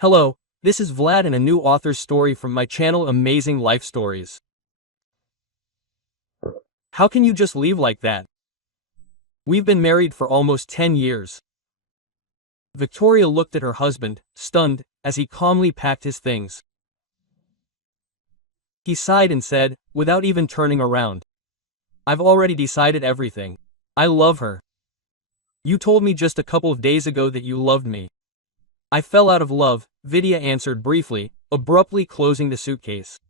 Hello, this is Vlad and a new author's story from my channel Amazing Life Stories. How can you just leave like that? We've been married for almost 10 years. Victoria looked at her husband, stunned, as he calmly packed his things. He sighed and said, without even turning around, "I've already decided everything. I love her. You told me just a couple of days ago that you loved me." "I fell out of love," Vidya answered briefly, abruptly closing the suitcase.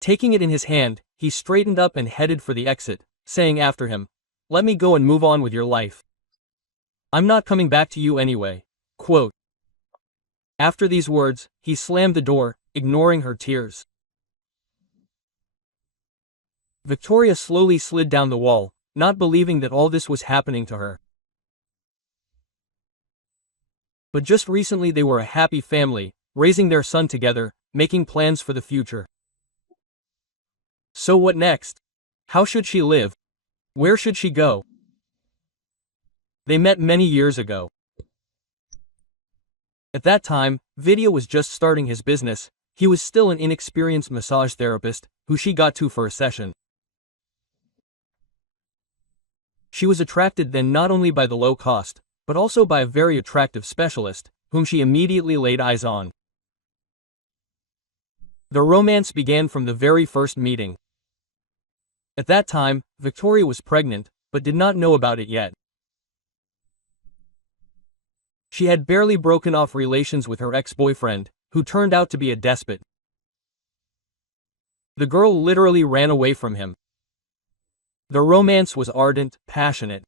Taking it in his hand, he straightened up and headed for the exit, saying after him, "Let me go and move on with your life. I'm not coming back to you anyway." Quote. After these words, he slammed the door, ignoring her tears. Victoria slowly slid down the wall, not believing that all this was happening to her. But just recently they were a happy family, raising their son together, making plans for the future. So what next? How should she live? Where should she go? They met many years ago. At that time, Vidya was just starting his business. He was still an inexperienced massage therapist, who she got to for a session. She was attracted then not only by the low cost, but also by a very attractive specialist, whom she immediately laid eyes on. The romance began from the very first meeting. At that time, Victoria was pregnant, but did not know about it yet. She had barely broken off relations with her ex-boyfriend, who turned out to be a despot. The girl literally ran away from him. The romance was ardent, passionate.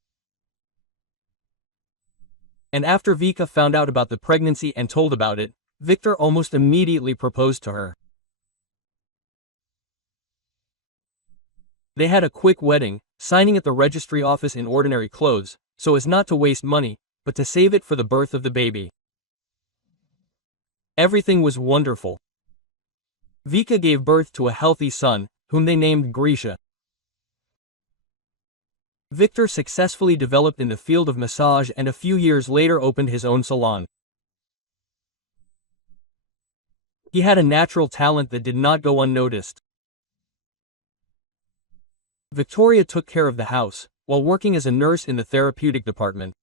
And after Vika found out about the pregnancy and told about it, Victor almost immediately proposed to her. They had a quick wedding, signing at the registry office in ordinary clothes, so as not to waste money, but to save it for the birth of the baby. Everything was wonderful. Vika gave birth to a healthy son, whom they named Grisha. Victor successfully developed in the field of massage and a few years later opened his own salon. He had a natural talent that did not go unnoticed. Victoria took care of the house, while working as a nurse in the therapeutic department.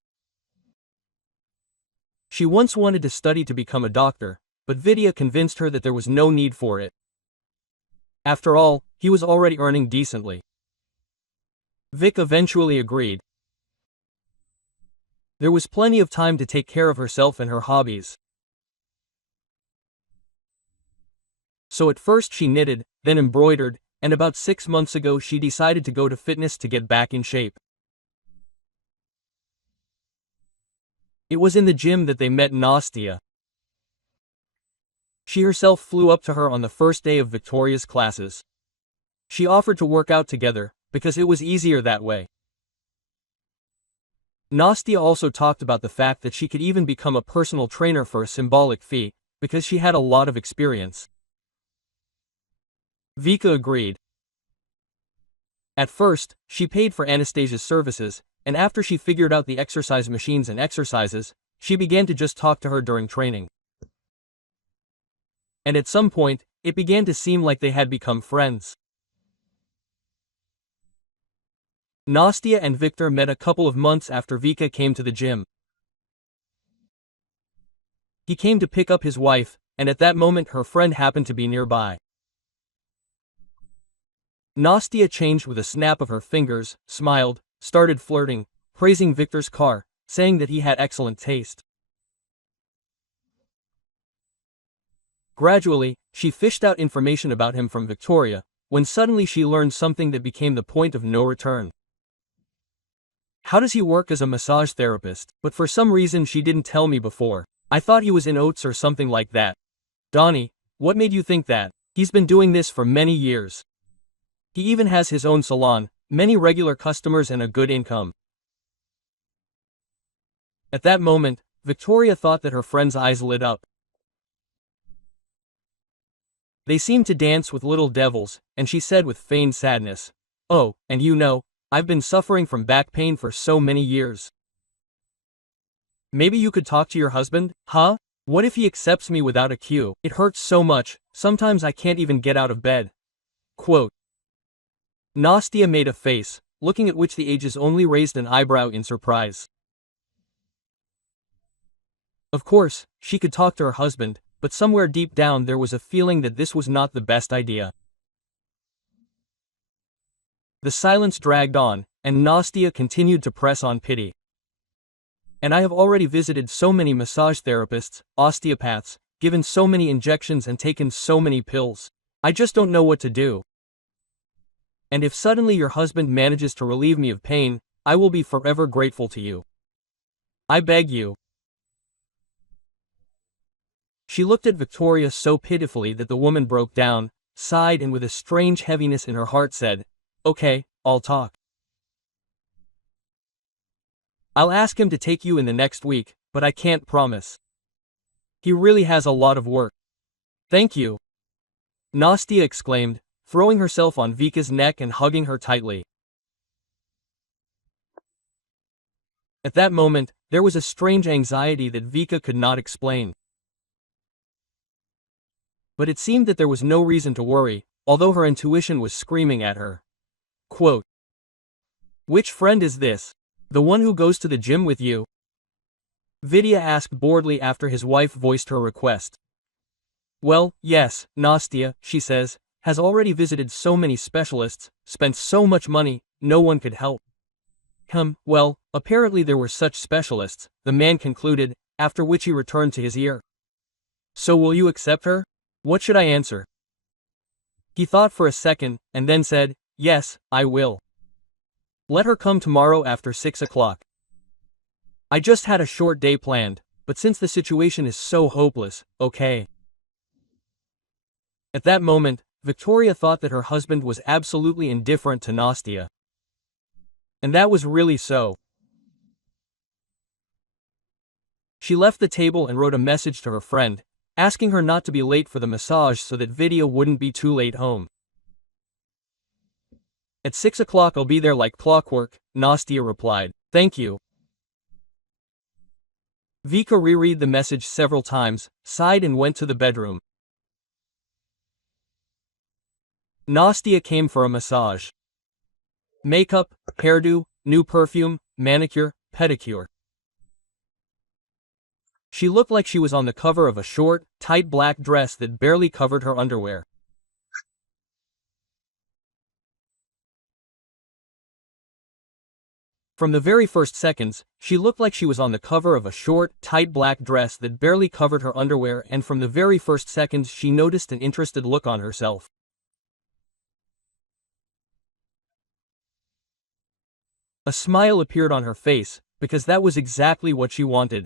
She once wanted to study to become a doctor, but Vidya convinced her that there was no need for it. After all, he was already earning decently. Vic eventually agreed. There was plenty of time to take care of herself and her hobbies. So at first she knitted, then embroidered, and about 6 months ago she decided to go to fitness to get back in shape. It was in the gym that they met Nastya. She herself flew up to her on the first day of Victoria's classes. She offered to work out together, because it was easier that way. Nastya also talked about the fact that she could even become a personal trainer for a symbolic fee, because she had a lot of experience. Vika agreed. At first, she paid for Anastasia's services, and after she figured out the exercise machines and exercises, she began to just talk to her during training. And at some point, it began to seem like they had become friends. Nastya and Victor met a couple of months after Vika came to the gym. He came to pick up his wife, and at that moment her friend happened to be nearby. Nastya changed with a snap of her fingers, smiled, started flirting, praising Victor's car, saying that he had excellent taste. Gradually, she fished out information about him from Victoria, when suddenly she learned something that became the point of no return. How does he work as a massage therapist? But for some reason she didn't tell me before. I thought he was in oats or something like that. Donnie, what made you think that? He's been doing this for many years. He even has his own salon, many regular customers and a good income. At that moment, Victoria thought that her friend's eyes lit up. They seemed to dance with little devils, and she said with feigned sadness, "Oh, and you know, I've been suffering from back pain for so many years. Maybe you could talk to your husband, huh?" What if he accepts me without a cue? It hurts so much, sometimes I can't even get out of bed. Quote. Nastia made a face, looking at which the ages only raised an eyebrow in surprise. Of course, she could talk to her husband, but somewhere deep down there was a feeling that this was not the best idea. The silence dragged on, and Nastia continued to press on pity. And I have already visited so many massage therapists, osteopaths, given so many injections and taken so many pills. I just don't know what to do. And if suddenly your husband manages to relieve me of pain, I will be forever grateful to you. I beg you. She looked at Victoria so pitifully that the woman broke down, sighed and with a strange heaviness in her heart said, "Okay, I'll talk. I'll ask him to take you in the next week, but I can't promise. He really has a lot of work." "Thank you," Nastia exclaimed, throwing herself on Vika's neck and hugging her tightly. At that moment, there was a strange anxiety that Vika could not explain. But it seemed that there was no reason to worry, although her intuition was screaming at her. Quote. "Which friend is this? The one who goes to the gym with you?" Vidya asked boredly after his wife voiced her request. "Well, yes, Nastia, she says, has already visited so many specialists, spent so much money, no one could help." Well, apparently there were such specialists, the man concluded, after which he returned to his ear. "So will you accept her? What should I answer?" He thought for a second, and then said, "Yes, I will. Let her come tomorrow after 6 o'clock. I just had a short day planned, but since the situation is so hopeless, okay." At that moment, Victoria thought that her husband was absolutely indifferent to Nastia. And that was really so. She left the table and wrote a message to her friend, asking her not to be late for the massage so that Vidya wouldn't be too late home. "At 6 o'clock I'll be there like clockwork," Nastia replied. "Thank you." Vika reread the message several times, sighed and went to the bedroom. Nastia came for a massage. Makeup, hairdo, new perfume, manicure, pedicure. She looked like she was on the cover of a short, tight black dress that barely covered her underwear. From the very first seconds, she looked like she was on the cover of a short, tight black dress that barely covered her underwear, and from the very first seconds she noticed an interested look on herself. A smile appeared on her face, because that was exactly what she wanted.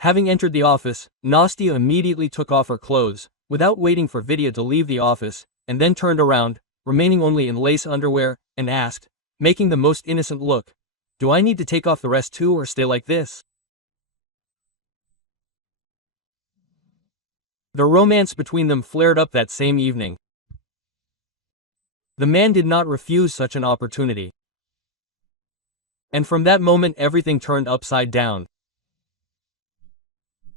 Having entered the office, Nastia immediately took off her clothes, without waiting for Vidya to leave the office, and then turned around, remaining only in lace underwear, and asked, making the most innocent look, "Do I need to take off the rest too or stay like this?" The romance between them flared up that same evening. The man did not refuse such an opportunity. And from that moment everything turned upside down.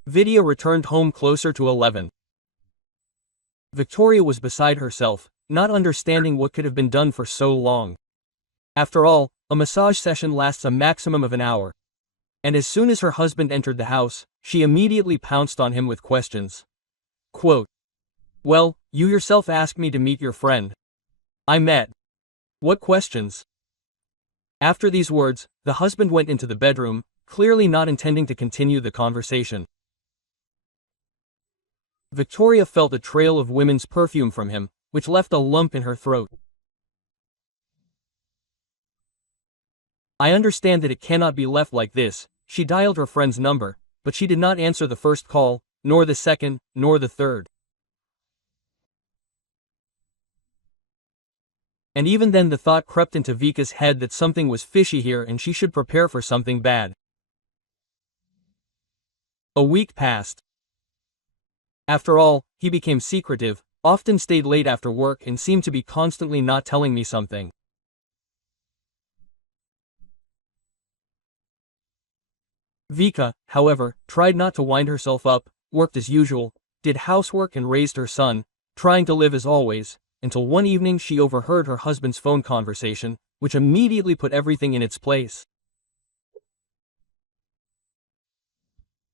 Vidya returned home closer to 11. Victoria was beside herself, not understanding what could have been done for so long. After all, a massage session lasts a maximum of an hour. And as soon as her husband entered the house, she immediately pounced on him with questions. Quote. "Well, you yourself asked me to meet your friend. I met. What questions?" After these words, the husband went into the bedroom, clearly not intending to continue the conversation. Victoria felt a trail of women's perfume from him, which left a lump in her throat. "I understand that it cannot be left like this." She dialed her friend's number, but she did not answer the first call, nor the second, nor the third. And even then the thought crept into Vika's head that something was fishy here and she should prepare for something bad. A week passed. After all, he became secretive, often stayed late after work and seemed to be constantly not telling me something. Vika, however, tried not to wind herself up, worked as usual, did housework and raised her son, trying to live as always, until one evening she overheard her husband's phone conversation, which immediately put everything in its place.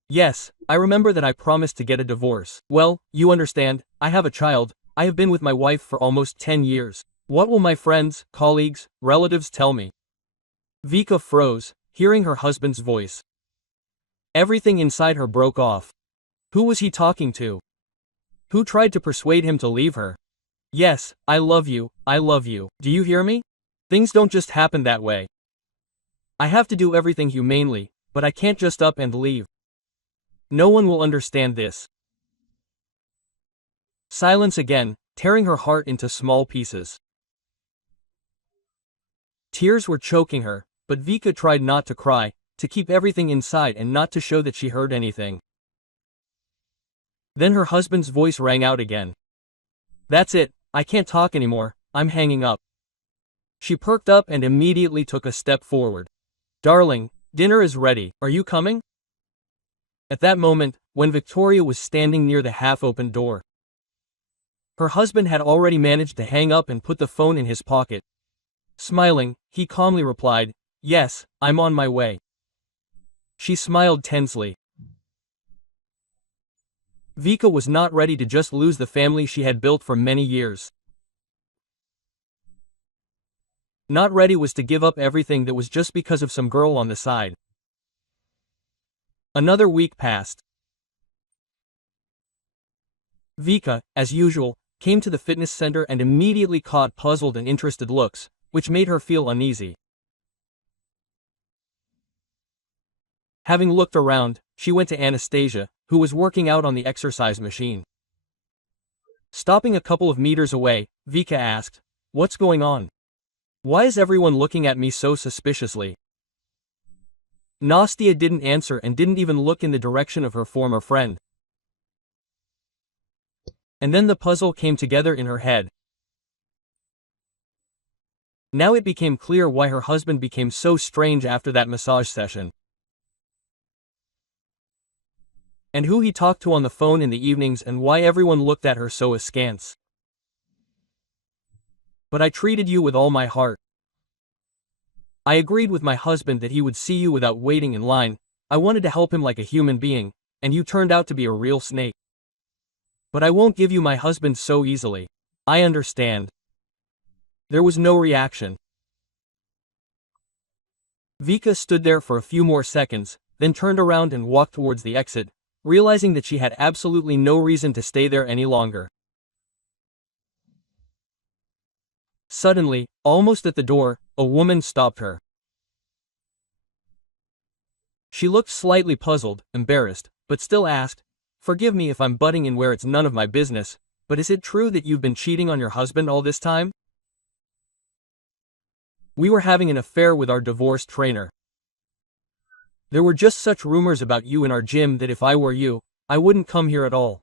Yes, I remember that I promised to get a divorce. Well, you understand, I have a child, I have been with my wife for almost 10 years. What will my friends, colleagues, relatives tell me? Vika froze, hearing her husband's voice. Everything inside her broke off. Who was he talking to? Who tried to persuade him to leave her? Yes, I love you, I love you. Do you hear me? Things don't just happen that way. I have to do everything humanely, but I can't just up and leave. No one will understand this. Silence again, tearing her heart into small pieces. Tears were choking her, but Vika tried not to cry, to keep everything inside and not to show that she heard anything. Then her husband's voice rang out again. That's it, I can't talk anymore, I'm hanging up. She perked up and immediately took a step forward. Darling, dinner is ready, are you coming? At that moment, when Victoria was standing near the half-open door, her husband had already managed to hang up and put the phone in his pocket. Smiling, he calmly replied, "Yes, I'm on my way." She smiled tensely. Vika was not ready to just lose the family she had built for many years. Not ready was to give up everything that was just because of some girl on the side. Another week passed. Vika, as usual, came to the fitness center and immediately caught puzzled and interested looks, which made her feel uneasy. Having looked around, she went to Anastasia, who was working out on the exercise machine. Stopping a couple of meters away, Vika asked, "What's going on? Why is everyone looking at me so suspiciously?" Nastia didn't answer and didn't even look in the direction of her former friend. And then the puzzle came together in her head. Now it became clear why her husband became so strange after that massage session. And who he talked to on the phone in the evenings and why everyone looked at her so askance. But I treated you with all my heart. I agreed with my husband that he would see you without waiting in line. I wanted to help him like a human being, and you turned out to be a real snake. But I won't give you my husband so easily. I understand. There was no reaction. Vika stood there for a few more seconds, then turned around and walked towards the exit, realizing that she had absolutely no reason to stay there any longer. Suddenly, almost at the door, a woman stopped her. She looked slightly puzzled, embarrassed, but still asked, "Forgive me if I'm butting in where it's none of my business, but is it true that you've been cheating on your husband all this time?" "We were having an affair with our divorced trainer. There were just such rumors about you in our gym that if I were you, I wouldn't come here at all."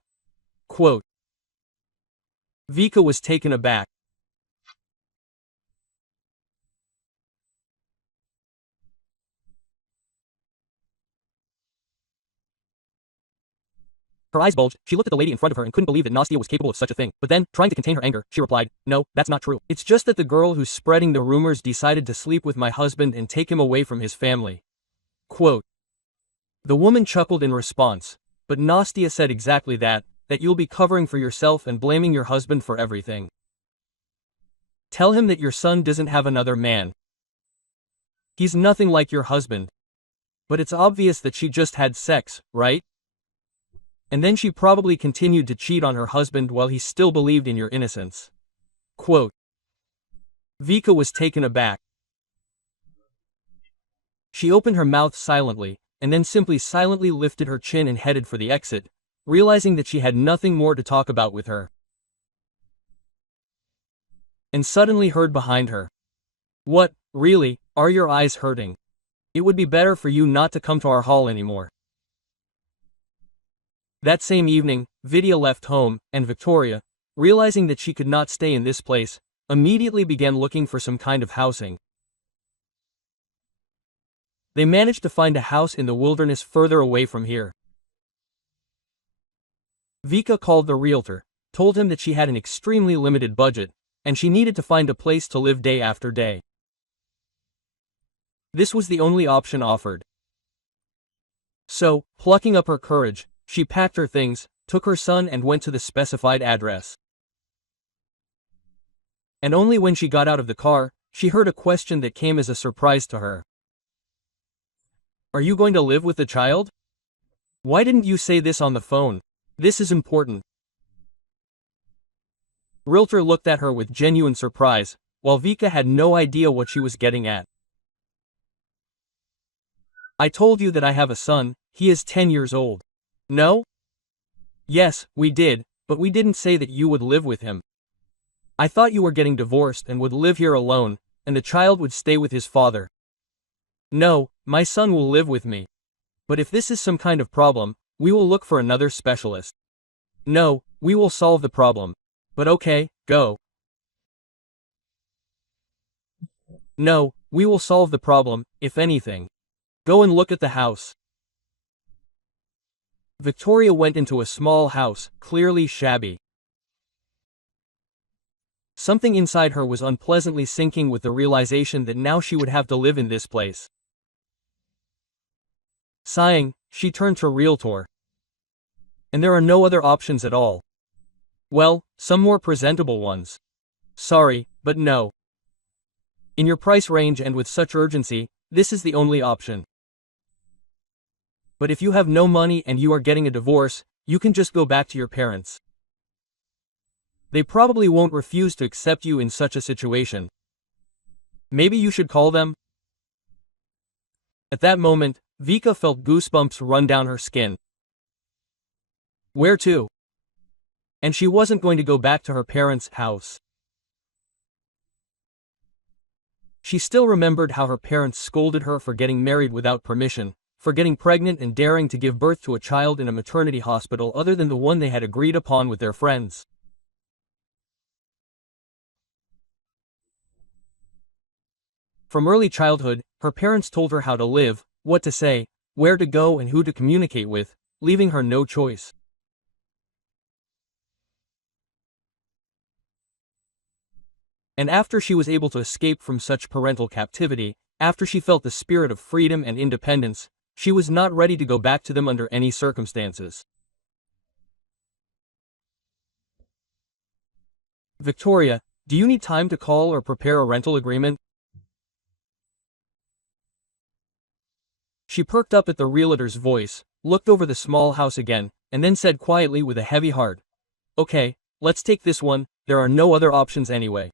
Quote. Vika was taken aback. Her eyes bulged, she looked at the lady in front of her and couldn't believe that Nastia was capable of such a thing. But then, trying to contain her anger, she replied, "No, that's not true. It's just that the girl who's spreading the rumors decided to sleep with my husband and take him away from his family." Quote. The woman chuckled in response, but Nastia said exactly that you'll be covering for yourself and blaming your husband for everything. Tell him that your son doesn't have another man. He's nothing like your husband. But it's obvious that she just had sex, right? And then she probably continued to cheat on her husband while he still believed in your innocence. Quote. Vika was taken aback. She opened her mouth silently, and then simply silently lifted her chin and headed for the exit, realizing that she had nothing more to talk about with her. And suddenly heard behind her, "What, really, are your eyes hurting? It would be better for you not to come to our hall anymore." That same evening, Vidya left home, and Victoria, realizing that she could not stay in this place, immediately began looking for some kind of housing. They managed to find a house in the wilderness further away from here. Vika called the realtor, told him that she had an extremely limited budget, and she needed to find a place to live day after day. This was the only option offered. So, plucking up her courage, she packed her things, took her son and went to the specified address. And only when she got out of the car, she heard a question that came as a surprise to her. "Are you going to live with the child? Why didn't you say this on the phone? This is important." Realtor looked at her with genuine surprise, while Vika had no idea what she was getting at. "I told you that I have a son, he is 10 years old. No? Yes, we did, but we didn't say that you would live with him. I thought you were getting divorced and would live here alone, and the child would stay with his father. No, my son will live with me. But if this is some kind of problem, we will look for another specialist. No, we will solve the problem. But okay, go." "No, we will solve the problem, if anything. Go and look at the house." Victoria went into a small house, clearly shabby. Something inside her was unpleasantly sinking with the realization that now she would have to live in this place. Sighing, she turned to realtor. "And there are no other options at all?" "Well, some more presentable ones. Sorry, but no. In your price range and with such urgency, this is the only option. But if you have no money and you are getting a divorce, you can just go back to your parents. They probably won't refuse to accept you in such a situation. Maybe you should call them?" At that moment, Vika felt goosebumps run down her skin. Where to? And she wasn't going to go back to her parents' house. She still remembered how her parents scolded her for getting married without permission, for getting pregnant and daring to give birth to a child in a maternity hospital other than the one they had agreed upon with their friends. From early childhood, her parents told her how to live, what to say, where to go and who to communicate with, leaving her no choice. And after she was able to escape from such parental captivity, after she felt the spirit of freedom and independence, she was not ready to go back to them under any circumstances. "Victoria, do you need time to call or prepare a rental agreement?" She perked up at the realtor's voice, looked over the small house again, and then said quietly with a heavy heart, "Okay, let's take this one, there are no other options anyway."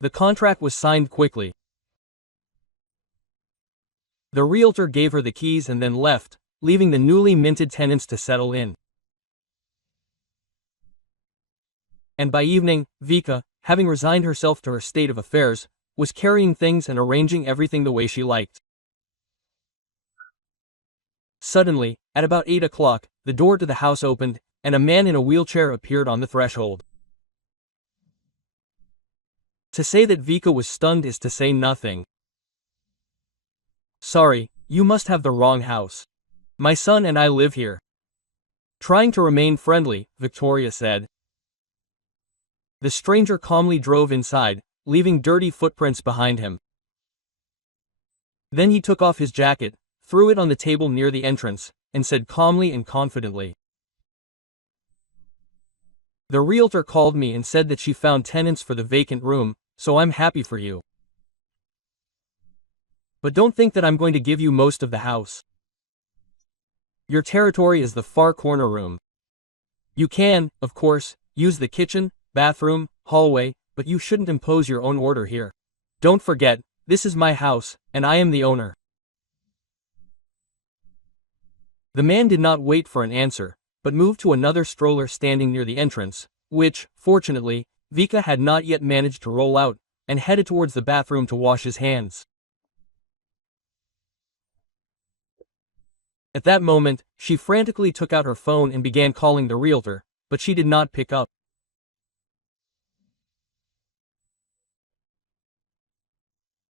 The contract was signed quickly. The realtor gave her the keys and then left, leaving the newly minted tenants to settle in. And by evening, Vika, having resigned herself to her state of affairs, was carrying things and arranging everything the way she liked. Suddenly, at about 8 o'clock, the door to the house opened, and a man in a wheelchair appeared on the threshold. To say that Vika was stunned is to say nothing. "Sorry, you must have the wrong house. My son and I live here." Trying to remain friendly, Victoria said. The stranger calmly drove inside, leaving dirty footprints behind him. Then he took off his jacket, threw it on the table near the entrance, and said calmly and confidently, "The realtor called me and said that she found tenants for the vacant room, so I'm happy for you. But don't think that I'm going to give you most of the house. Your territory is the far corner room. You can, of course, use the kitchen, bathroom, hallway, but you shouldn't impose your own order here. Don't forget, this is my house, and I am the owner." The man did not wait for an answer, but moved to another stroller standing near the entrance, which, fortunately, Vika had not yet managed to roll out, and headed towards the bathroom to wash his hands. At that moment, she frantically took out her phone and began calling the realtor, but she did not pick up.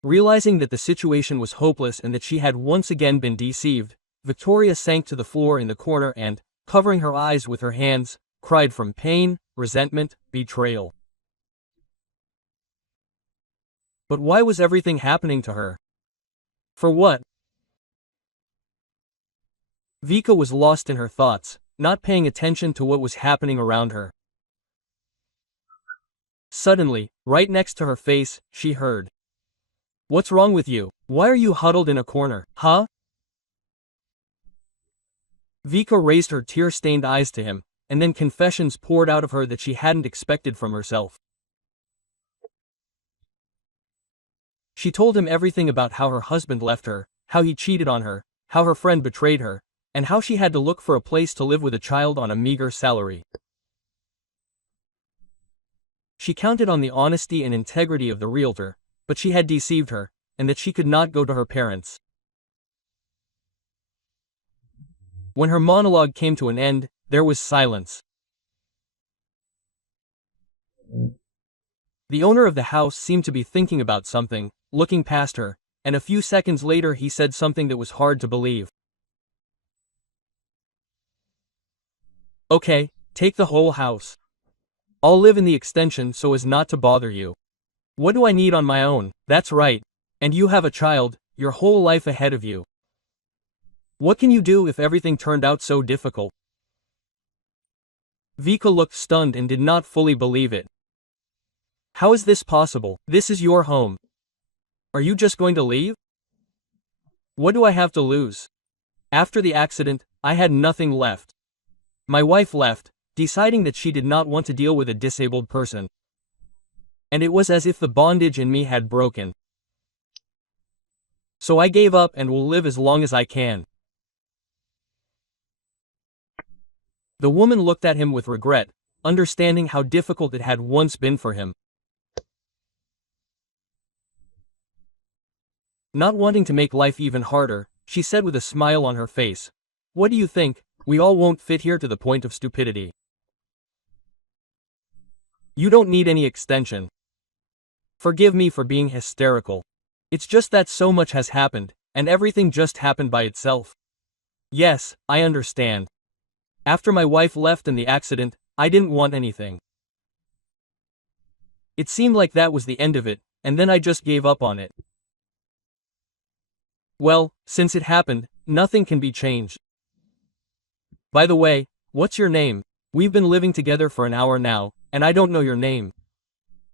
Realizing that the situation was hopeless and that she had once again been deceived, Victoria sank to the floor in the corner and, covering her eyes with her hands, cried from pain, resentment, betrayal. But why was everything happening to her? For what? Vika was lost in her thoughts, not paying attention to what was happening around her. Suddenly, right next to her face, she heard. "What's wrong with you? Why are you huddled in a corner, huh?" Vika raised her tear-stained eyes to him, and then confessions poured out of her that she hadn't expected from herself. She told him everything about how her husband left her, how he cheated on her, how her friend betrayed her, and how she had to look for a place to live with a child on a meager salary. She counted on the honesty and integrity of the realtor, but she had deceived her, and that she could not go to her parents. When her monologue came to an end, there was silence. The owner of the house seemed to be thinking about something, looking past her, and a few seconds later he said something that was hard to believe. "Okay, take the whole house. I'll live in the extension so as not to bother you. What do I need on my own? That's right. And you have a child, your whole life ahead of you. What can you do if everything turned out so difficult?" Vika looked stunned and did not fully believe it. "How is this possible? This is your home. Are you just going to leave? What do I have to lose? After the accident, I had nothing left. My wife left, deciding that she did not want to deal with a disabled person. And it was as if the bondage in me had broken. So I gave up and will live as long as I can." The woman looked at him with regret, understanding how difficult it had once been for him. Not wanting to make life even harder, she said with a smile on her face, "What do you think? We all won't fit here to the point of stupidity. You don't need any extension. Forgive me for being hysterical. It's just that so much has happened, and everything just happened by itself. Yes, I understand. After my wife left and the accident, I didn't want anything. It seemed like that was the end of it, and then I just gave up on it. Well, since it happened, nothing can be changed. By the way, what's your name? We've been living together for an hour now, and I don't know your name."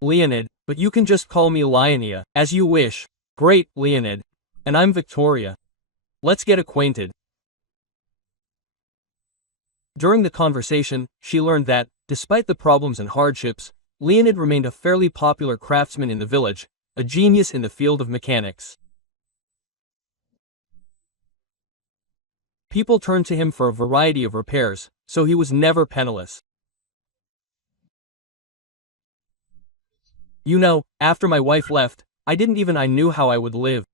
"Leonid, but you can just call me Lionia, as you wish." "Great, Leonid. And I'm Victoria. Let's get acquainted." During the conversation, she learned that, despite the problems and hardships, Leonid remained a fairly popular craftsman in the village, a genius in the field of mechanics. People turned to him for a variety of repairs, so he was never penniless. "You know, after my wife left, I knew how I would live.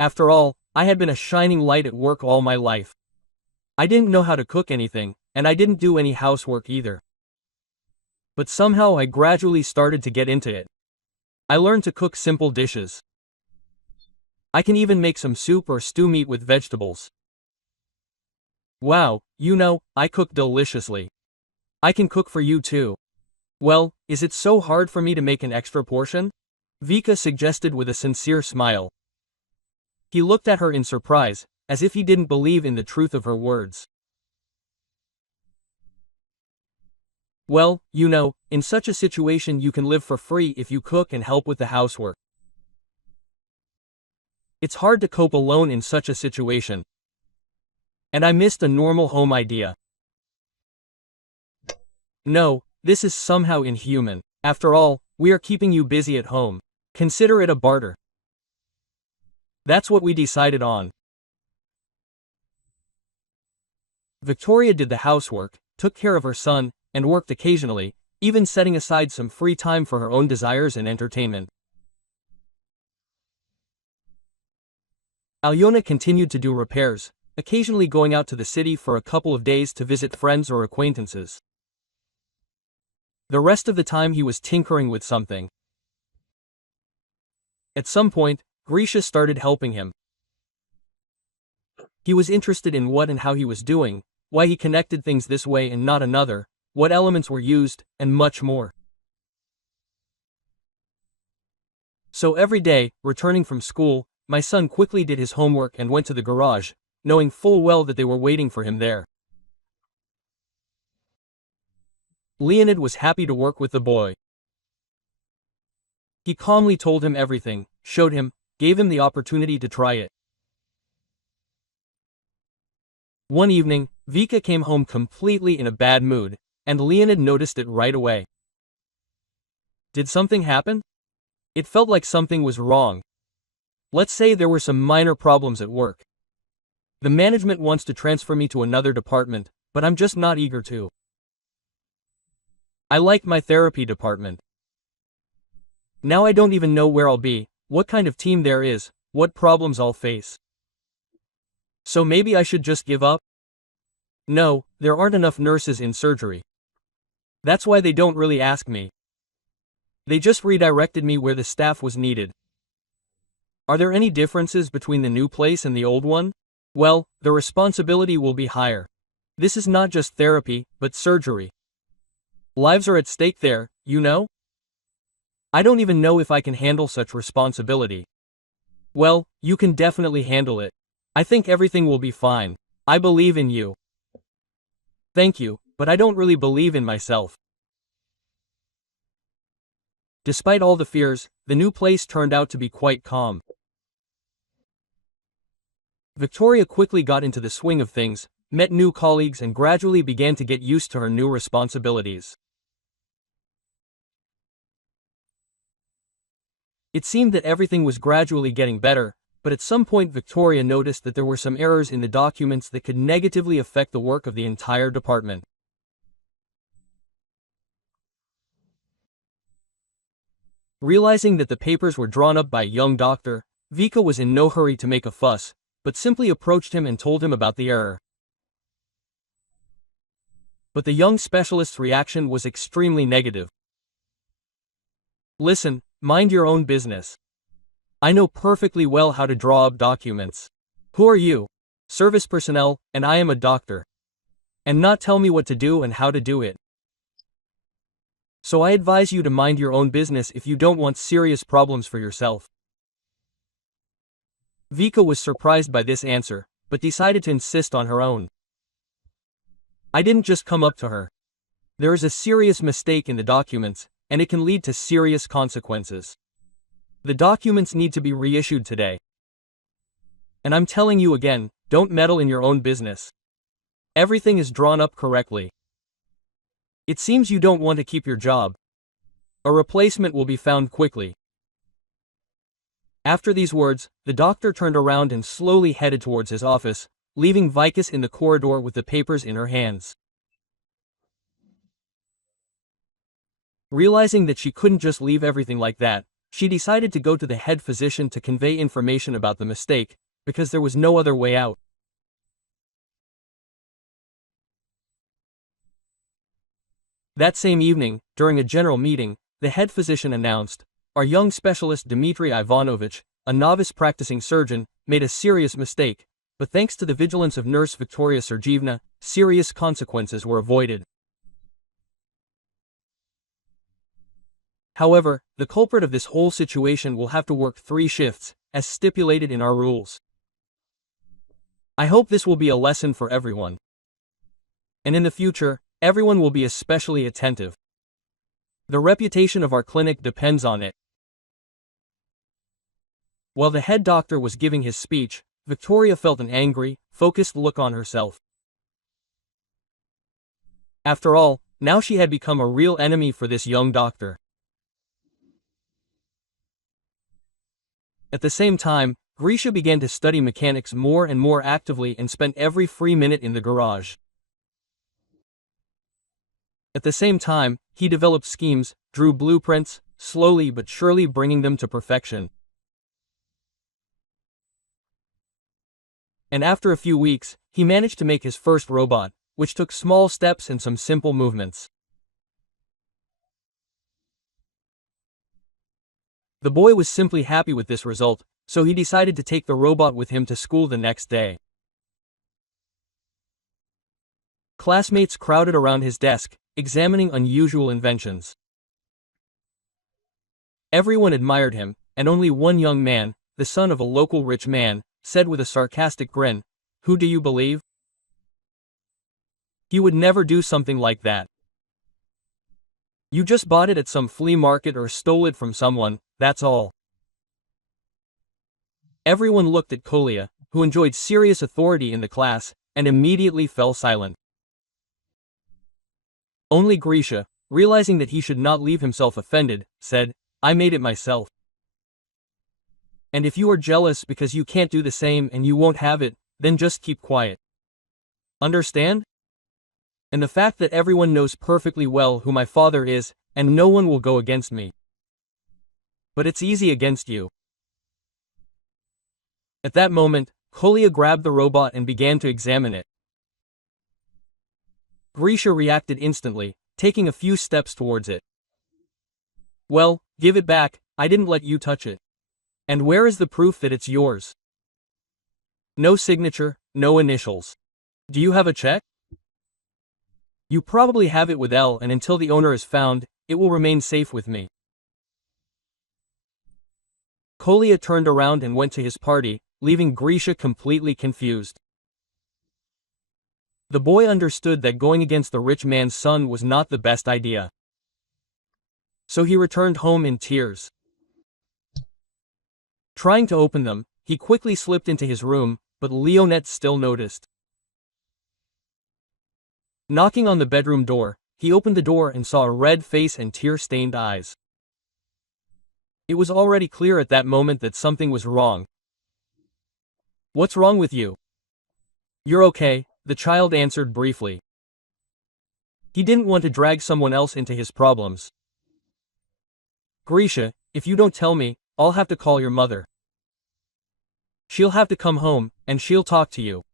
After all, I had been a shining light at work all my life. I didn't know how to cook anything, and I didn't do any housework either. But somehow I gradually started to get into it. I learned to cook simple dishes. I can even make some soup or stew meat with vegetables. Wow, I cook deliciously. I can cook for you too. Well, is it so hard for me to make an extra portion?" Vika suggested with a sincere smile. He looked at her in surprise, as if he didn't believe in the truth of her words. "Well, in such a situation you can live for free if you cook and help with the housework. It's hard to cope alone in such a situation. And I missed a normal home idea. No, this is somehow inhuman. After all, we are keeping you busy at home. Consider it a barter. That's what we decided on." Victoria did the housework, took care of her son, and worked occasionally, even setting aside some free time for her own desires and entertainment. Alyona continued to do repairs, occasionally going out to the city for a couple of days to visit friends or acquaintances. The rest of the time he was tinkering with something. At some point, Grisha started helping him. He was interested in what and how he was doing, why he connected things this way and not another, what elements were used, and much more. So every day, returning from school, my son quickly did his homework and went to the garage, knowing full well that they were waiting for him there. Leonid was happy to work with the boy. He calmly told him everything, showed him, gave him the opportunity to try it. One evening, Vika came home completely in a bad mood, and Leonid noticed it right away. Did something happen? It felt like something was wrong. Let's say there were some minor problems at work. The management wants to transfer me to another department, but I'm just not eager to. I like my therapy department. Now I don't even know where I'll be, what kind of team there is, what problems I'll face. So maybe I should just give up? No, there aren't enough nurses in surgery. That's why they don't really ask me. They just redirected me where the staff was needed. Are there any differences between the new place and the old one? Well, the responsibility will be higher. This is not just therapy, but surgery. Lives are at stake there, you know? I don't even know if I can handle such responsibility. Well, you can definitely handle it. I think everything will be fine. I believe in you. Thank you, but I don't really believe in myself. Despite all the fears, the new place turned out to be quite calm. Victoria quickly got into the swing of things, met new colleagues and gradually began to get used to her new responsibilities. It seemed that everything was gradually getting better, but at some point Victoria noticed that there were some errors in the documents that could negatively affect the work of the entire department. Realizing that the papers were drawn up by a young doctor, Vika was in no hurry to make a fuss, but simply approached him and told him about the error. But the young specialist's reaction was extremely negative. Listen, mind your own business. I know perfectly well how to draw up documents. Who are you? Service personnel, and I am a doctor. And not tell me what to do and how to do it. So I advise you to mind your own business if you don't want serious problems for yourself. Vika was surprised by this answer, but decided to insist on her own. I didn't just come up to her. There is a serious mistake in the documents, and it can lead to serious consequences. The documents need to be reissued today. And I'm telling you again, don't meddle in your own business. Everything is drawn up correctly. It seems you don't want to keep your job. A replacement will be found quickly. After these words, the doctor turned around and slowly headed towards his office, leaving Vikas in the corridor with the papers in her hands. Realizing that she couldn't just leave everything like that, she decided to go to the head physician to convey information about the mistake, because there was no other way out. That same evening, during a general meeting, the head physician announced, "Our young specialist Dmitry Ivanovich, a novice practicing surgeon, made a serious mistake, but thanks to the vigilance of nurse Victoria Sergeevna, serious consequences were avoided. However, the culprit of this whole situation will have to work 3 shifts, as stipulated in our rules. I hope this will be a lesson for everyone. And in the future, everyone will be especially attentive. The reputation of our clinic depends on it." While the head doctor was giving his speech, Victoria felt an angry, focused look on herself. After all, now she had become a real enemy for this young doctor. At the same time, Grisha began to study mechanics more and more actively and spent every free minute in the garage. At the same time, he developed schemes, drew blueprints, slowly but surely bringing them to perfection. And after a few weeks, he managed to make his first robot, which took small steps and some simple movements. The boy was simply happy with this result, so he decided to take the robot with him to school the next day. Classmates crowded around his desk, examining unusual inventions. Everyone admired him, and only one young man, the son of a local rich man, said with a sarcastic grin, "Who do you believe? He would never do something like that. You just bought it at some flea market or stole it from someone, that's all." Everyone looked at Kolya, who enjoyed serious authority in the class, and immediately fell silent. Only Grisha, realizing that he should not leave himself offended, said, "I made it myself. And if you are jealous because you can't do the same and you won't have it, then just keep quiet. Understand? And the fact that everyone knows perfectly well who my father is, and no one will go against me. But it's easy against you." At that moment, Kolya grabbed the robot and began to examine it. Grisha reacted instantly, taking a few steps towards it. "Well, give it back, I didn't let you touch it. And where is the proof that it's yours? No signature, no initials. Do you have a check? You probably have it with L, and until the owner is found, it will remain safe with me." Kolya turned around and went to his party, leaving Grisha completely confused. The boy understood that going against the rich man's son was not the best idea. So he returned home in tears. Trying to open them, he quickly slipped into his room, but Leonette still noticed. Knocking on the bedroom door, he opened the door and saw a red face and tear-stained eyes. It was already clear at that moment that something was wrong. "What's wrong with you?" "You're okay," the child answered briefly. He didn't want to drag someone else into his problems. "Grisha, if you don't tell me, I'll have to call your mother. She'll have to come home, and she'll talk to you.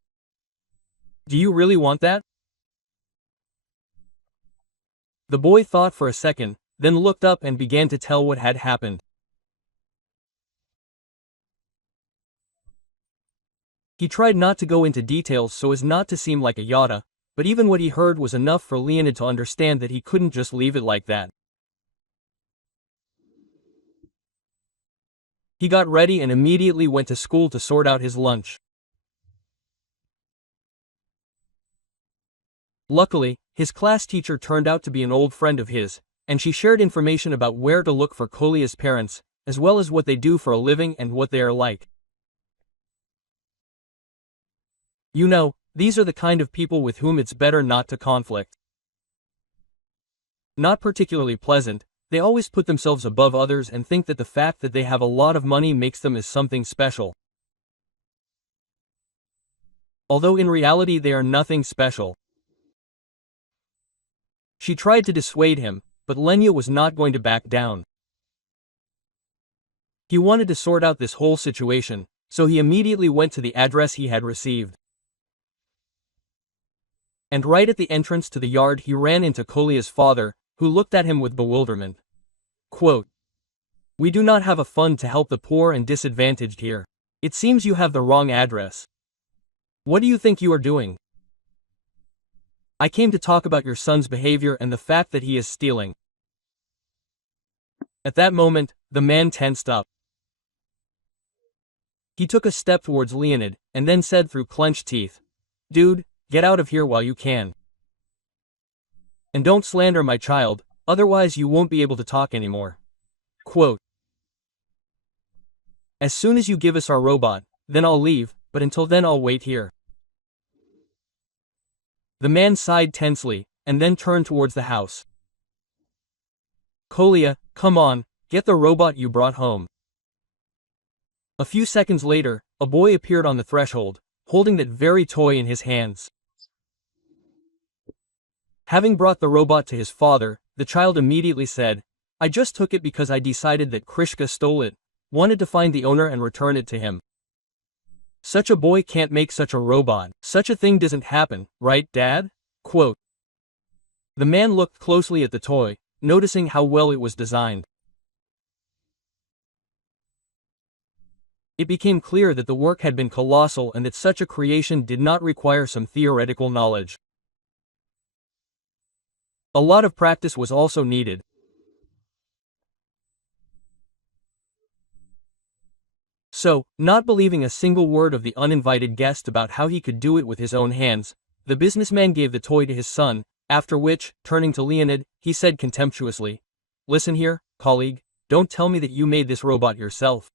Do you really want that?" The boy thought for a second, then looked up and began to tell what had happened. He tried not to go into details so as not to seem like a yada, but even what he heard was enough for Leonid to understand that he couldn't just leave it like that. He got ready and immediately went to school to sort out his lunch. Luckily, his class teacher turned out to be an old friend of his, and she shared information about where to look for Kolya's parents, as well as what they do for a living and what they are like. You know, these are the kind of people with whom it's better not to conflict. Not particularly pleasant, they always put themselves above others and think that the fact that they have a lot of money makes them as something special. Although in reality they are nothing special. She tried to dissuade him, but Lenya was not going to back down. He wanted to sort out this whole situation, so he immediately went to the address he had received. And right at the entrance to the yard he ran into Kolya's father, who looked at him with bewilderment. Quote, "We do not have a fund to help the poor and disadvantaged here. It seems you have the wrong address. What do you think you are doing? I came to talk about your son's behavior and the fact that he is stealing." At that moment, the man tensed up. He took a step towards Leonid, and then said through clenched teeth, "Dude, get out of here while you can. And don't slander my child, otherwise you won't be able to talk anymore." Quote, "As soon as you give us our robot, then I'll leave, but until then I'll wait here." The man sighed tensely, and then turned towards the house. "Kolya, come on, get the robot you brought home." A few seconds later, a boy appeared on the threshold, holding that very toy in his hands. Having brought the robot to his father, the child immediately said, "I just took it because I decided that Krishka stole it, wanted to find the owner and return it to him. Such a boy can't make such a robot. Such a thing doesn't happen, right, Dad?" Quote. The man looked closely at the toy, noticing how well it was designed. It became clear that the work had been colossal and that such a creation did not require some theoretical knowledge. A lot of practice was also needed. So, not believing a single word of the uninvited guest about how he could do it with his own hands, the businessman gave the toy to his son, after which, turning to Leonid, he said contemptuously, "Listen here, colleague, don't tell me that you made this robot yourself."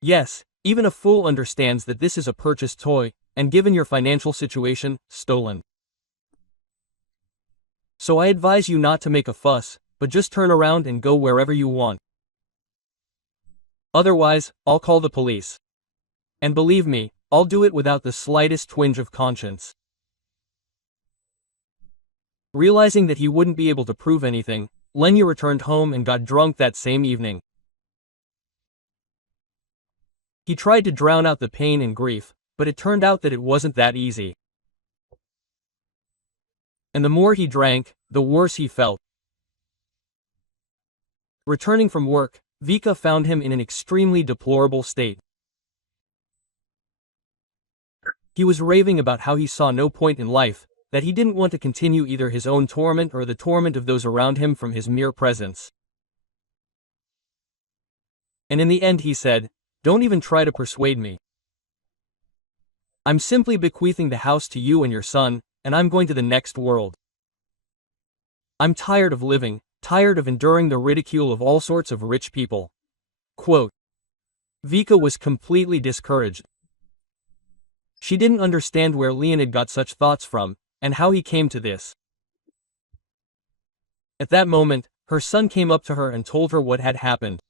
Yes, even a fool understands that this is a purchased toy, and given your financial situation, stolen. So I advise you not to make a fuss, but just turn around and go wherever you want. Otherwise, I'll call the police. And believe me, I'll do it without the slightest twinge of conscience. Realizing that he wouldn't be able to prove anything, Lenya returned home and got drunk that same evening. He tried to drown out the pain and grief, but it turned out that it wasn't that easy. And the more he drank, the worse he felt. Returning from work, Vika found him in an extremely deplorable state. He was raving about how he saw no point in life, that he didn't want to continue either his own torment or the torment of those around him from his mere presence. And in the end he said, "Don't even try to persuade me. I'm simply bequeathing the house to you and your son, and I'm going to the next world. I'm tired of living, tired of enduring the ridicule of all sorts of rich people." Quote. Vika was completely discouraged. She didn't understand where Leonid got such thoughts from, and how he came to this. At that moment, her son came up to her and told her what had happened.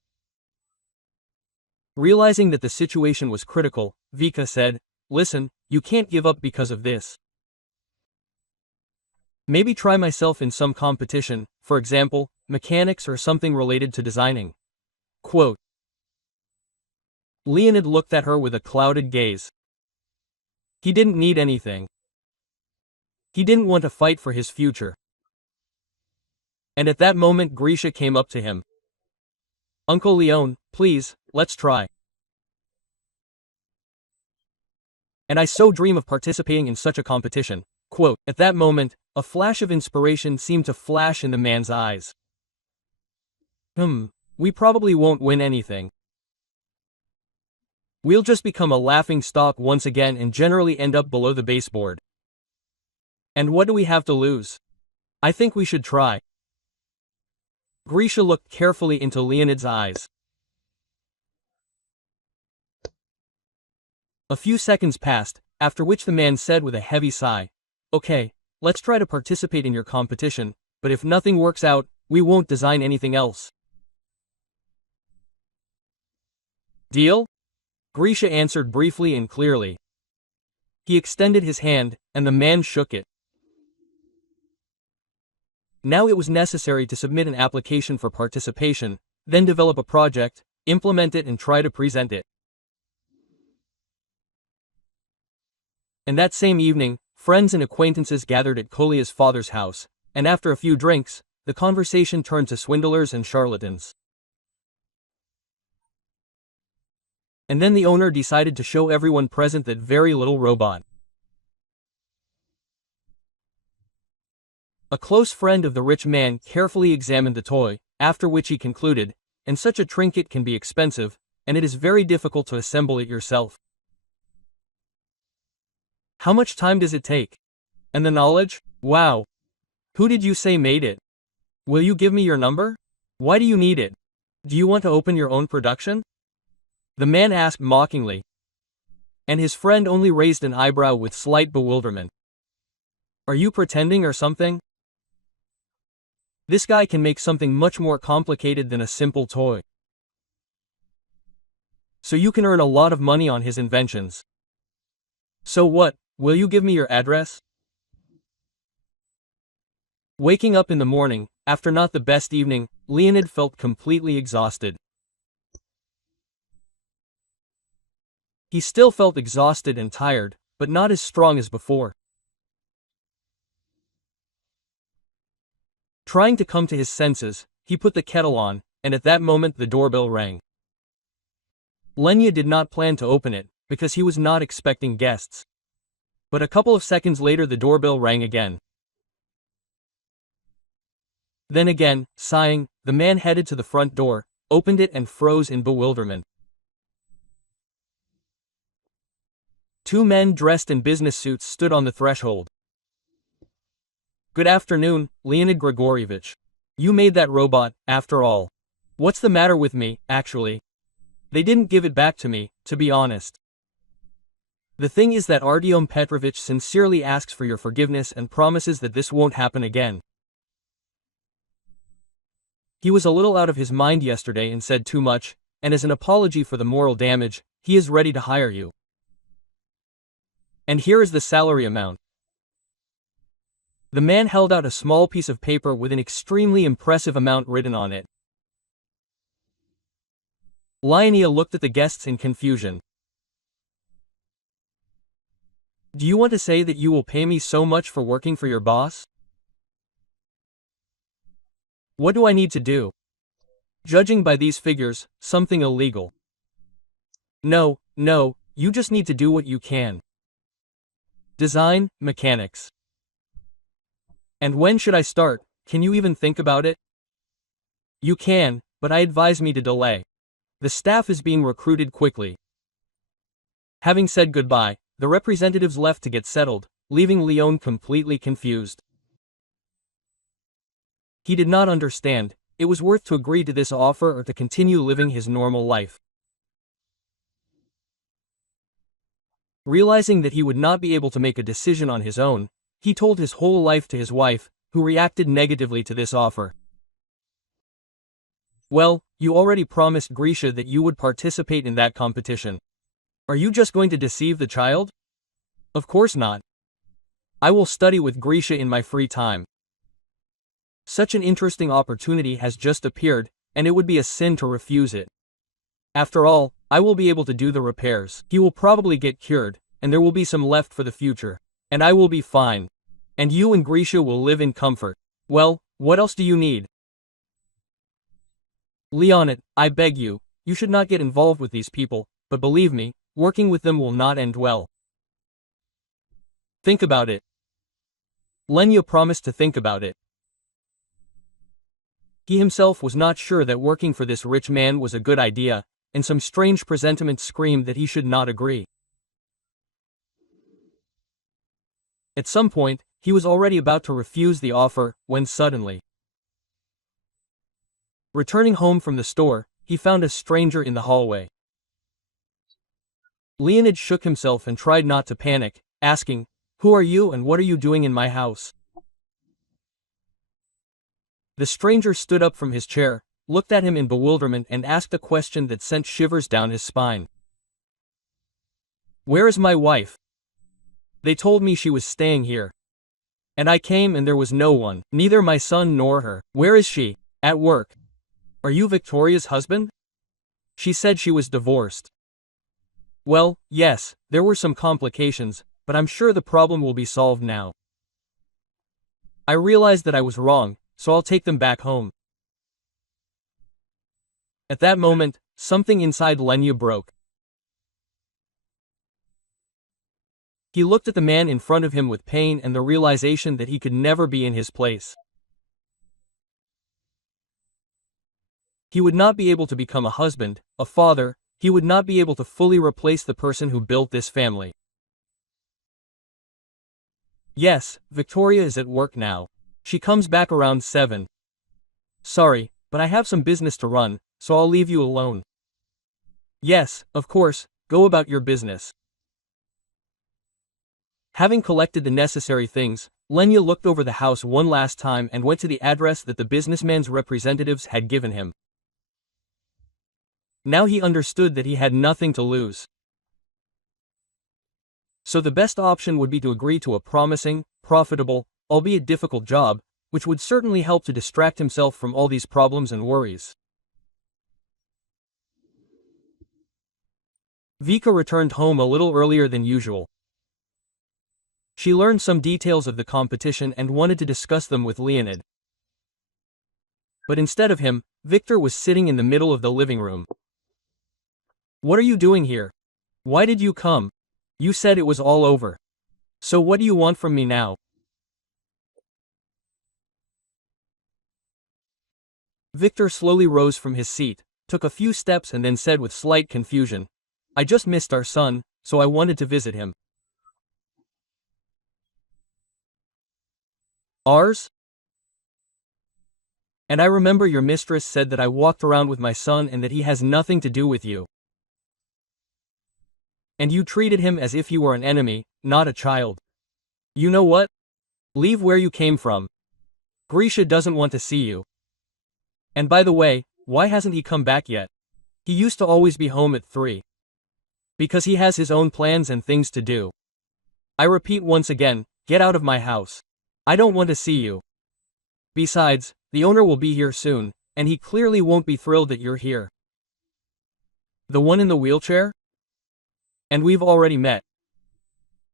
Realizing that the situation was critical, Vika said, "Listen, you can't give up because of this. Maybe try myself in some competition, for example, mechanics or something related to designing." Quote. Leonid looked at her with a clouded gaze. He didn't need anything. He didn't want to fight for his future. And at that moment Grisha came up to him. "Uncle Leon, please, let's try. And I so dream of participating in such a competition." Quote. At that moment, a flash of inspiration seemed to flash in the man's eyes. We probably won't win anything. We'll just become a laughing stock once again and generally end up below the baseboard. And what do we have to lose? I think we should try. Grisha looked carefully into Leonid's eyes. A few seconds passed, after which the man said with a heavy sigh, "Okay, let's try to participate in your competition, but if nothing works out, we won't design anything else. Deal?" Grisha answered briefly and clearly. He extended his hand, and the man shook it. Now it was necessary to submit an application for participation, then develop a project, implement it and try to present it. And that same evening, friends and acquaintances gathered at Kolya's father's house, and after a few drinks, the conversation turned to swindlers and charlatans. And then the owner decided to show everyone present that very little robot. A close friend of the rich man carefully examined the toy, after which he concluded, "And such a trinket can be expensive, and it is very difficult to assemble it yourself. How much time does it take? And the knowledge? Wow. Who did you say made it? Will you give me your number? Why do you need it? Do you want to open your own production?" The man asked mockingly. And his friend only raised an eyebrow with slight bewilderment. "Are you pretending or something? This guy can make something much more complicated than a simple toy. So you can earn a lot of money on his inventions. So what, will you give me your address?" Waking up in the morning, after not the best evening, Leonid felt completely exhausted. He still felt exhausted and tired, but not as strong as before. Trying to come to his senses, he put the kettle on, and at that moment the doorbell rang. Lenya did not plan to open it, because he was not expecting guests. But a couple of seconds later the doorbell rang again. Then again, sighing, the man headed to the front door, opened it and froze in bewilderment. Two men dressed in business suits stood on the threshold. "Good afternoon, Leonid Grigorievich. You made that robot, after all. What's the matter with me, actually? They didn't give it back to me, to be honest. The thing is that Artyom Petrovich sincerely asks for your forgiveness and promises that this won't happen again. He was a little out of his mind yesterday and said too much, and as an apology for the moral damage, he is ready to hire you. And here is the salary amount." The man held out a small piece of paper with an extremely impressive amount written on it. Lenya looked at the guests in confusion. "Do you want to say that you will pay me so much for working for your boss? What do I need to do? Judging by these figures, something illegal." No, you just need to do what you can. Design, mechanics. And when should I start? Can you even think about it? You can, but I advise me to delay. The staff is being recruited quickly. Having said goodbye, the representatives left to get settled, leaving Leon completely confused. He did not understand, it was worth to agree to this offer or to continue living his normal life. Realizing that he would not be able to make a decision on his own, he told his whole life to his wife, who reacted negatively to this offer. "Well, you already promised Grisha that you would participate in that competition. Are you just going to deceive the child? Of course not. I will study with Grisha in my free time. Such an interesting opportunity has just appeared, and it would be a sin to refuse it. After all, I will be able to do the repairs. He will probably get cured, and there will be some left for the future. And I will be fine. And you and Grisha will live in comfort. Well, what else do you need? Leonid, I beg you, you should not get involved with these people, but believe me, working with them will not end well. Think about it." Lenya promised to think about it. He himself was not sure that working for this rich man was a good idea, and some strange presentiment screamed that he should not agree. At some point, he was already about to refuse the offer, when suddenly, returning home from the store, he found a stranger in the hallway. Leonid shook himself and tried not to panic, asking, "Who are you and what are you doing in my house?" The stranger stood up from his chair, looked at him in bewilderment and asked a question that sent shivers down his spine. "Where is my wife? They told me she was staying here. And I came and there was no one, neither my son nor her. Where is she? At work. Are you Victoria's husband? She said she was divorced." "Well, yes, there were some complications, but I'm sure the problem will be solved now. I realized that I was wrong, so I'll take them back home." At that moment, something inside Lenya broke. He looked at the man in front of him with pain and the realization that he could never be in his place. He would not be able to become a husband, a father, he would not be able to fully replace the person who built this family. Yes, Victoria is at work now. She comes back around 7. Sorry, but I have some business to run, so I'll leave you alone. Yes, of course, go about your business. Having collected the necessary things, Lenya looked over the house one last time and went to the address that the businessman's representatives had given him. Now he understood that he had nothing to lose. So the best option would be to agree to a promising, profitable, albeit difficult job, which would certainly help to distract himself from all these problems and worries. Vika returned home a little earlier than usual. She learned some details of the competition and wanted to discuss them with Leonid. But instead of him, Victor was sitting in the middle of the living room. "What are you doing here? Why did you come? You said it was all over. So what do you want from me now?" Victor slowly rose from his seat, took a few steps and then said with slight confusion, "I just missed our son, so I wanted to visit him." "Ours? And I remember your mistress said that I walked around with my son and that he has nothing to do with you. And you treated him as if you were an enemy, not a child. You know what? Leave where you came from. Grisha doesn't want to see you. And by the way, why hasn't he come back yet? He used to always be home at 3. Because he has his own plans and things to do. I repeat once again, get out of my house. I don't want to see you. Besides, the owner will be here soon, and he clearly won't be thrilled that you're here." "The one in the wheelchair? And we've already met.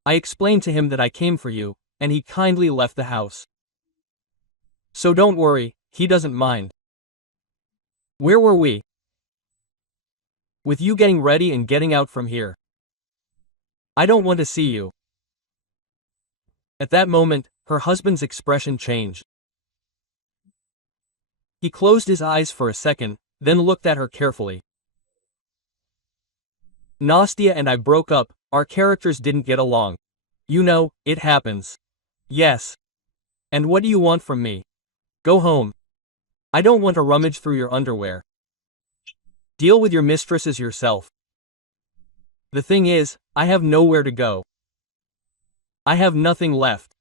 I explained to him that I came for you, and he kindly left the house. So don't worry, he doesn't mind." "Where were we?" "With you getting ready and getting out from here. I don't want to see you." At that moment, her husband's expression changed. He closed his eyes for a second, then looked at her carefully. "Nastya and I broke up, our characters didn't get along. You know, it happens." "Yes. And what do you want from me? Go home. I don't want to rummage through your underwear. Deal with your mistresses yourself. The thing is, I have nowhere to go. I have nothing left.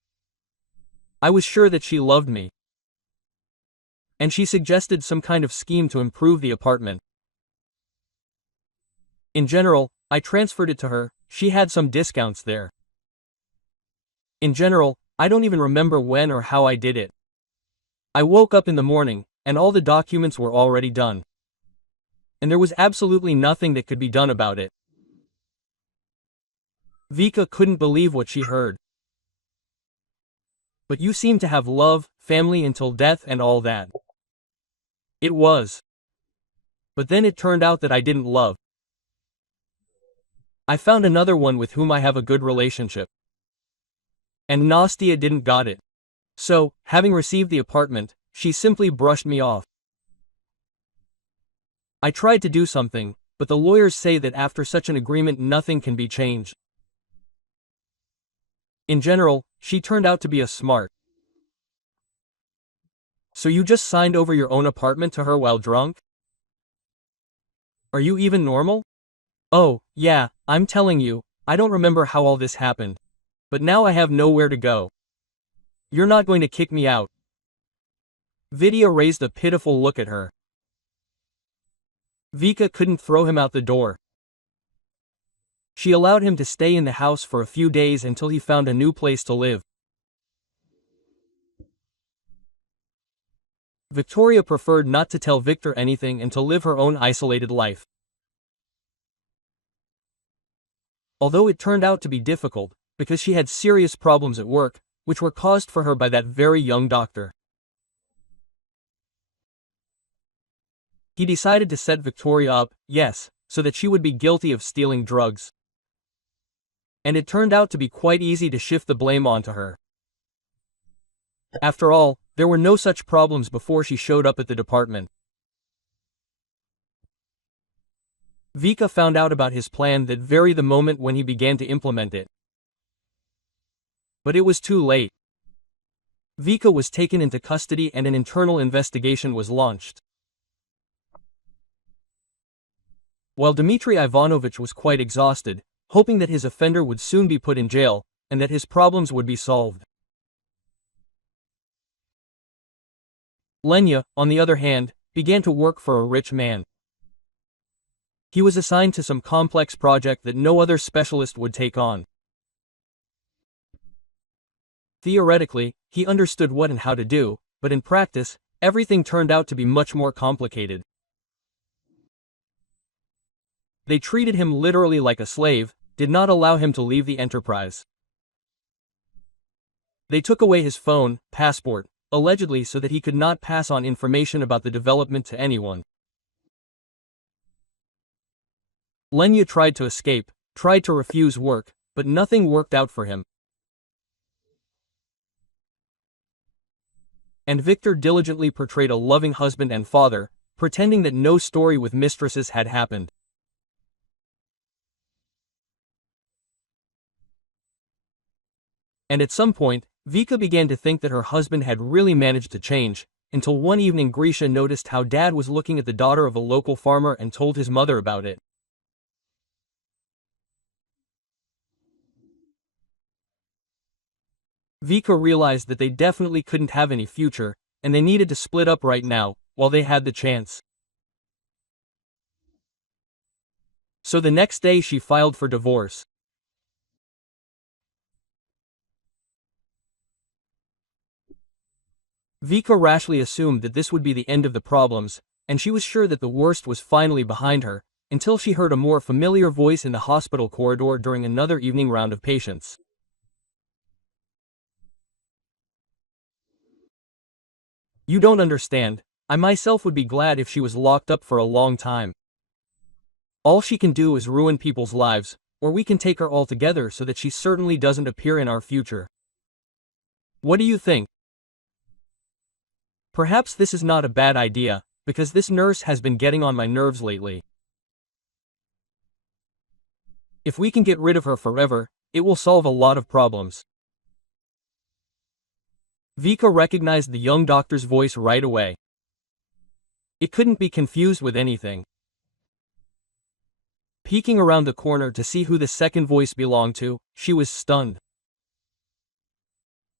I was sure that she loved me." And she suggested some kind of scheme to improve the apartment. "In general, I transferred it to her, she had some discounts there. In general, I don't even remember when or how I did it. I woke up in the morning, and all the documents were already done. And there was absolutely nothing that could be done about it." Vika couldn't believe what she heard. "But you seem to have love, family until death and all that." "It was. But then it turned out that I didn't love. I found another one with whom I have a good relationship. And Nastya didn't got it. So, having received the apartment, she simply brushed me off. I tried to do something, but the lawyers say that after such an agreement nothing can be changed. In general, she turned out to be a smart." "So you just signed over your own apartment to her while drunk? Are you even normal?" "Oh, yeah, I'm telling you, I don't remember how all this happened. But now I have nowhere to go. You're not going to kick me out." Vidya raised a pitiful look at her. Vika couldn't throw him out the door. She allowed him to stay in the house for a few days until he found a new place to live. Victoria preferred not to tell Victor anything and to live her own isolated life. Although it turned out to be difficult, because she had serious problems at work, which were caused for her by that very young doctor. He decided to set Victoria up, yes, so that she would be guilty of stealing drugs. And it turned out to be quite easy to shift the blame onto her. After all, there were no such problems before she showed up at the department. Vika found out about his plan that very the moment when he began to implement it. But it was too late. Vika was taken into custody and an internal investigation was launched. While Dmitry Ivanovich was quite exhausted, hoping that his offender would soon be put in jail, and that his problems would be solved. Lenya, on the other hand, began to work for a rich man. He was assigned to some complex project that no other specialist would take on. Theoretically, he understood what and how to do, but in practice, everything turned out to be much more complicated. They treated him literally like a slave, did not allow him to leave the enterprise. They took away his phone, passport, allegedly so that he could not pass on information about the development to anyone. Lenya tried to escape, tried to refuse work, but nothing worked out for him. And Victor diligently portrayed a loving husband and father, pretending that no story with mistresses had happened. And at some point, Vika began to think that her husband had really managed to change, until one evening Grisha noticed how Dad was looking at the daughter of a local farmer and told his mother about it. Vika realized that they definitely couldn't have any future, and they needed to split up right now, while they had the chance. So the next day she filed for divorce. Vika rashly assumed that this would be the end of the problems, and she was sure that the worst was finally behind her, until she heard a more familiar voice in the hospital corridor during another evening round of patients. You don't understand. I myself would be glad if she was locked up for a long time. All she can do is ruin people's lives, or we can take her altogether so that she certainly doesn't appear in our future. What do you think? Perhaps this is not a bad idea, because this nurse has been getting on my nerves lately. If we can get rid of her forever, it will solve a lot of problems. Vika recognized the young doctor's voice right away. It couldn't be confused with anything. Peeking around the corner to see who the second voice belonged to, she was stunned.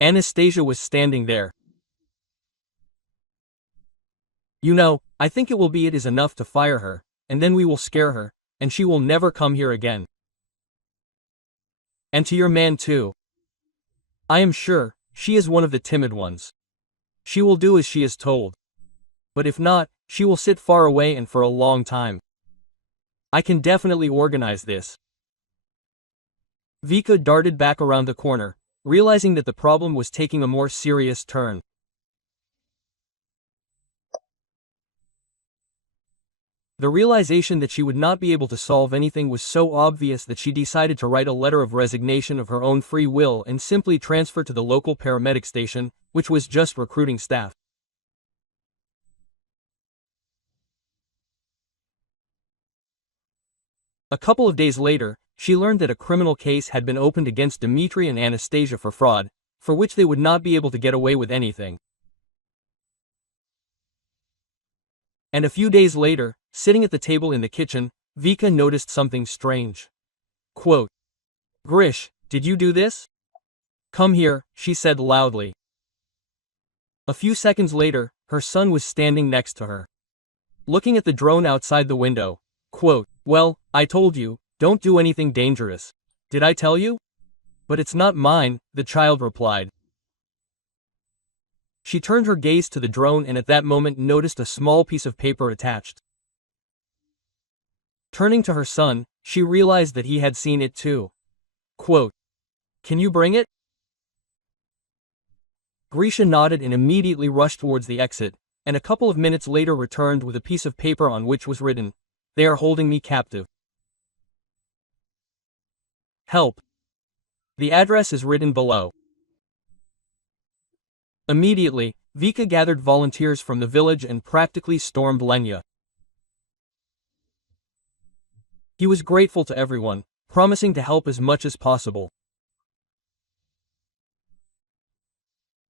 Anastasia was standing there. You know, I think it is enough to fire her, and then we will scare her, and she will never come here again. And to your man too. I am sure, she is one of the timid ones. She will do as she is told. But if not, she will sit far away and for a long time. I can definitely organize this. Vika darted back around the corner, realizing that the problem was taking a more serious turn. The realization that she would not be able to solve anything was so obvious that she decided to write a letter of resignation of her own free will and simply transfer to the local paramedic station, which was just recruiting staff. A couple of days later, she learned that a criminal case had been opened against Dmitri and Anastasia for fraud, for which they would not be able to get away with anything. And a few days later, sitting at the table in the kitchen, Vika noticed something strange. Quote, "Grish, did you do this? Come here," she said loudly. A few seconds later, her son was standing next to her. Looking at the drone outside the window. Quote, "Well, I told you, don't do anything dangerous. Did I tell you?" "But it's not mine," the child replied. She turned her gaze to the drone and at that moment noticed a small piece of paper attached. Turning to her son, she realized that he had seen it too. Quote, "Can you bring it?" Grisha nodded and immediately rushed towards the exit, and a couple of minutes later returned with a piece of paper on which was written, "They are holding me captive. Help. The address is written below." Immediately, Vika gathered volunteers from the village and practically stormed Lenya. He was grateful to everyone, promising to help as much as possible.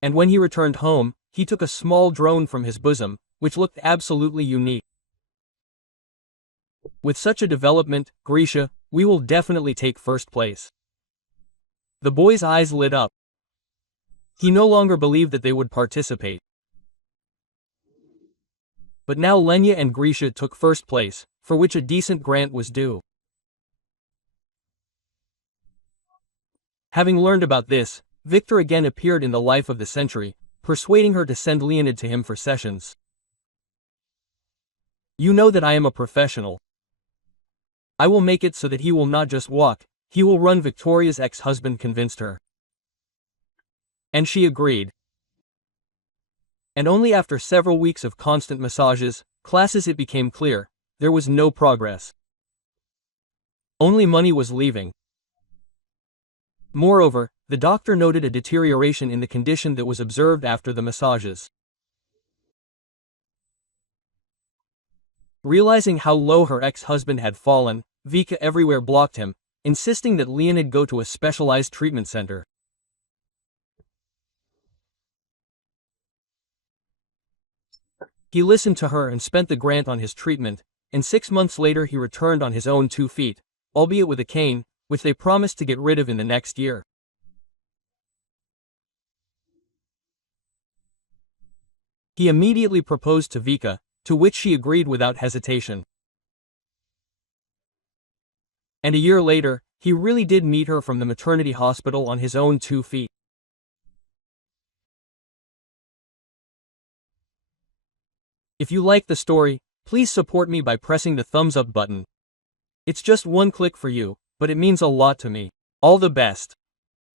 And when he returned home, he took a small drone from his bosom, which looked absolutely unique. With such a development, Grisha, we will definitely take first place. The boy's eyes lit up. He no longer believed that they would participate. But now Lenya and Grisha took first place, for which a decent grant was due. Having learned about this, Victor again appeared in the life of the century, persuading her to send Leonid to him for sessions. "You know that I am a professional. I will make it so that he will not just walk, he will run," Victoria's ex-husband convinced her. And she agreed. And only after several weeks of constant massages, classes it became clear, there was no progress. Only money was leaving. Moreover, the doctor noted a deterioration in the condition that was observed after the massages. Realizing how low her ex-husband had fallen, Vika everywhere blocked him, insisting that Leonid go to a specialized treatment center. He listened to her and spent the grant on his treatment, and 6 months later he returned on his own 2 feet, albeit with a cane, which they promised to get rid of in the next year. He immediately proposed to Vika, to which she agreed without hesitation. And a year later, he really did meet her from the maternity hospital on his own 2 feet. If you like the story, please support me by pressing the thumbs up button. It's just one click for you, but it means a lot to me. All the best.